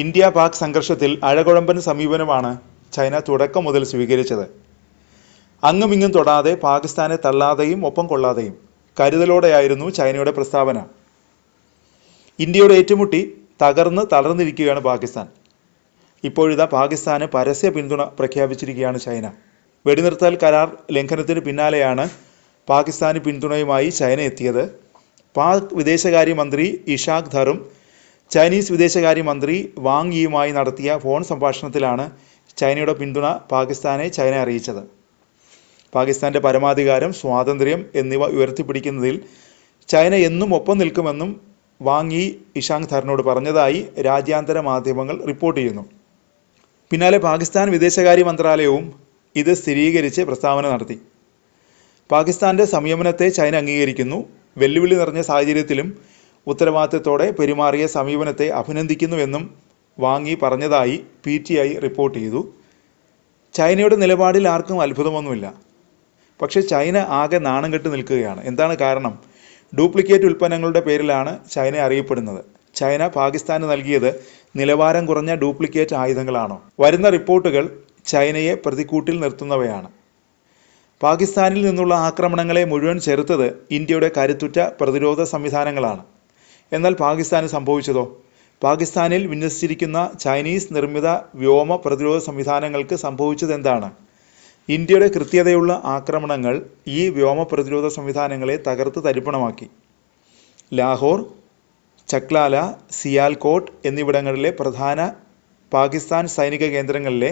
India Pak സംഘർഷത്തിൽ അഴകുഴമ്പൻ സമീപനമാണ് China തുടക്കം മുതൽ സ്വീകരിച്ചത്. അങ്ങുമിങ്ങും തൊടാതെ പാകിസ്ഥാനെ തള്ളാതെയും ഒപ്പം കൊള്ളാതെയും കരുതലോടെയായിരുന്നു ചൈനയുടെ പ്രസ്താവന. ഇന്ത്യയോട് ഏറ്റുമുട്ടി തളർന്നിരിക്കുകയാണ് പാകിസ്ഥാൻ. ഇപ്പോഴിതാ പാകിസ്ഥാന് പരസ്യ പിന്തുണ പ്രഖ്യാപിച്ചിരിക്കുകയാണ് ചൈന. വെടിനിർത്തൽ കരാർ ലംഘനത്തിന് പിന്നാലെയാണ് പാകിസ്ഥാന് പിന്തുണയുമായി ചൈന എത്തിയത്. പാക് വിദേശകാര്യമന്ത്രി ഇഷാഖ് ധറും ചൈനീസ് വിദേശകാര്യമന്ത്രി വാങ് യിയുമായി നടത്തിയ ഫോൺ സംഭാഷണത്തിലാണ് ചൈനയുടെ പിന്തുണ പാകിസ്ഥാനെ ചൈന അറിയിച്ചത്. പാകിസ്ഥാന്റെ പരമാധികാരം, സ്വാതന്ത്ര്യം എന്നിവ ഉയർത്തിപ്പിടിക്കുന്നതിൽ ചൈന എന്നും ഒപ്പം നിൽക്കുമെന്നും വാങ് യി ഇഷാഖ് ധറിനോട് പറഞ്ഞതായി രാജ്യാന്തര മാധ്യമങ്ങൾ റിപ്പോർട്ട് ചെയ്യുന്നു. പിന്നാലെ പാകിസ്ഥാൻ വിദേശകാര്യ മന്ത്രാലയവും ഇത് സ്ഥിരീകരിച്ച് പ്രസ്താവന നടത്തി. പാകിസ്ഥാന്റെ സംയമനത്തെ ചൈന അംഗീകരിക്കുന്നു, വെല്ലുവിളി നിറഞ്ഞ സാഹചര്യത്തിലും ഉത്തരവാദിത്തത്തോടെ പെരുമാറിയ സമീപനത്തെ അഭിനന്ദിക്കുന്നുവെന്നും വാങ് യി പറഞ്ഞതായി PTI റിപ്പോർട്ട് ചെയ്തു. ചൈനയുടെ നിലപാടിൽ ആർക്കും അത്ഭുതമൊന്നുമില്ല. പക്ഷേ ചൈന ആകെ നാണം കെട്ട് നിൽക്കുകയാണ്. എന്താണ് കാരണം? ഡ്യൂപ്ലിക്കേറ്റ് ഉൽപ്പന്നങ്ങളുടെ പേരിലാണ് ചൈന അറിയപ്പെടുന്നത്. ചൈന പാകിസ്ഥാന് നൽകിയത് നിലവാരം കുറഞ്ഞ ഡ്യൂപ്ലിക്കേറ്റ് ആയുധങ്ങളാണോ? വരുന്ന റിപ്പോർട്ടുകൾ ചൈനയെ പ്രതിക്കൂട്ടിൽ നിർത്തുന്നവയാണ്. പാകിസ്ഥാനിൽ നിന്നുള്ള ആക്രമണങ്ങളെ മുഴുവൻ ചെറുത്തത് ഇന്ത്യയുടെ കരുത്തുറ്റ പ്രതിരോധ സംവിധാനങ്ങളാണ്. എന്നാൽ പാകിസ്ഥാന് സംഭവിച്ചതോ? പാകിസ്ഥാനിൽ വിന്യസിച്ചിരിക്കുന്ന ചൈനീസ് നിർമ്മിത വ്യോമ പ്രതിരോധ സംവിധാനങ്ങൾക്ക് സംഭവിച്ചതെന്താണ്? ഇന്ത്യയുടെ കൃത്യതയുള്ള ആക്രമണങ്ങൾ ഈ വ്യോമ പ്രതിരോധ സംവിധാനങ്ങളെ തകർത്ത് തരിപ്പണമാക്കി. ലാഹോർ, ചക്ലാല, സിയാൽകോട്ട് എന്നിവിടങ്ങളിലെ പ്രധാന പാകിസ്ഥാൻ സൈനിക കേന്ദ്രങ്ങളിലെ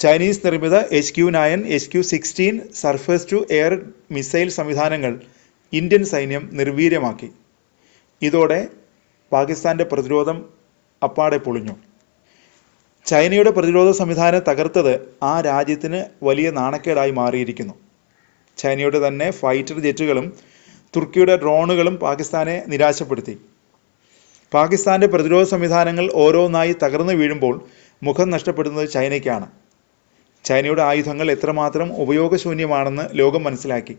ചൈനീസ് നിർമ്മിത HQ-9, HQ-16 surface to air missile സംവിധാനങ്ങൾ ഇന്ത്യൻ സൈന്യം നിർവീര്യമാക്കി. ഇതോടെ പാകിസ്ഥാന്റെ പ്രതിരോധം അപ്പാടെ പൊളിഞ്ഞു. ചൈനയുടെ പ്രതിരോധ സംവിധാനം തകർത്തത് ആ രാജ്യത്തിന് വലിയ നാണക്കേടായി മാറിയിരിക്കുന്നു. ചൈനയുടെ തന്നെ ഫൈറ്റർ ജെറ്റുകളും തുർക്കിയുടെ ഡ്രോണുകളും പാകിസ്ഥാനെ നിരാശപ്പെടുത്തി. പാകിസ്ഥാന്റെ പ്രതിരോധ സംവിധാനങ്ങൾ ഓരോന്നായി തകർന്നു വീഴുമ്പോൾ മുഖം നഷ്ടപ്പെടുന്നത് ചൈനയ്ക്കാണ്. ചൈനയുടെ ആയുധങ്ങൾ എത്രമാത്രം ഉപയോഗശൂന്യമാണെന്ന് ലോകം മനസ്സിലാക്കി.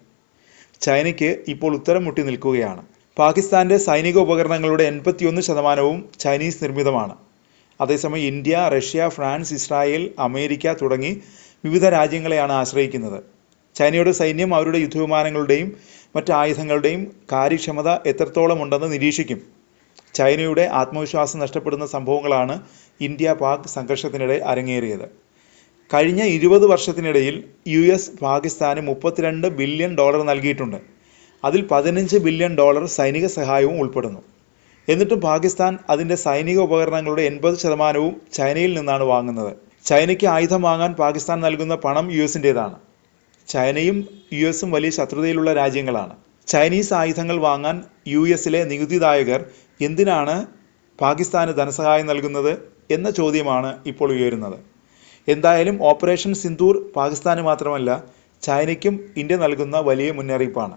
ചൈനയ്ക്ക് ഇപ്പോൾ ഉത്തരം മുട്ടി നിൽക്കുകയാണ്. പാകിസ്ഥാന്റെ സൈനിക ഉപകരണങ്ങളുടെ 81% ചൈനീസ് നിർമ്മിതമാണ്. അതേസമയം India, Russia, France, Israel, America തുടങ്ങി വിവിധ രാജ്യങ്ങളെയാണ് ആശ്രയിക്കുന്നത്. ചൈനയുടെ സൈന്യം അവരുടെ യുദ്ധവിമാനങ്ങളുടെയും മറ്റ് ആയുധങ്ങളുടെയും കാര്യക്ഷമത എത്രത്തോളം ഉണ്ടെന്ന് നിരീക്ഷിക്കും. ചൈനയുടെ ആത്മവിശ്വാസം നഷ്ടപ്പെടുന്ന സംഭവങ്ങളാണ് ഇന്ത്യ പാക് സംഘർഷത്തിനിടെ അരങ്ങേറിയത്. കഴിഞ്ഞ 20 വർഷത്തിനിടയിൽ US പാകിസ്ഥാന് $32 ബില്യൺ നൽകിയിട്ടുണ്ട്. അതിൽ $15 ബില്യൺ സൈനിക സഹായവും ഉൾപ്പെടുന്നു. എന്നിട്ടും പാകിസ്ഥാൻ അതിൻ്റെ സൈനിക ഉപകരണങ്ങളുടെ 80% ചൈനയിൽ നിന്നാണ് വാങ്ങുന്നത്. ചൈനയ്ക്ക് ആയുധം വാങ്ങാൻ പാകിസ്ഥാൻ നൽകുന്ന പണം US-ൻ്റേതാണ്. ചൈനയും US-ഉം വലിയ ശത്രുതയിലുള്ള രാജ്യങ്ങളാണ്. ചൈനീസ് ആയുധങ്ങൾ വാങ്ങാൻ US-ലെ നികുതിദായകർ എന്തിനാണ് പാകിസ്ഥാന് ധനസഹായം നൽകുന്നത് എന്ന ചോദ്യമാണ് ഇപ്പോൾ ഉയരുന്നത്. എന്തായാലും ഓപ്പറേഷൻ സിന്ദൂർ പാകിസ്ഥാന് മാത്രമല്ല ചൈനയ്ക്കും ഇന്ത്യ നൽകുന്ന വലിയ മുന്നറിയിപ്പാണ്.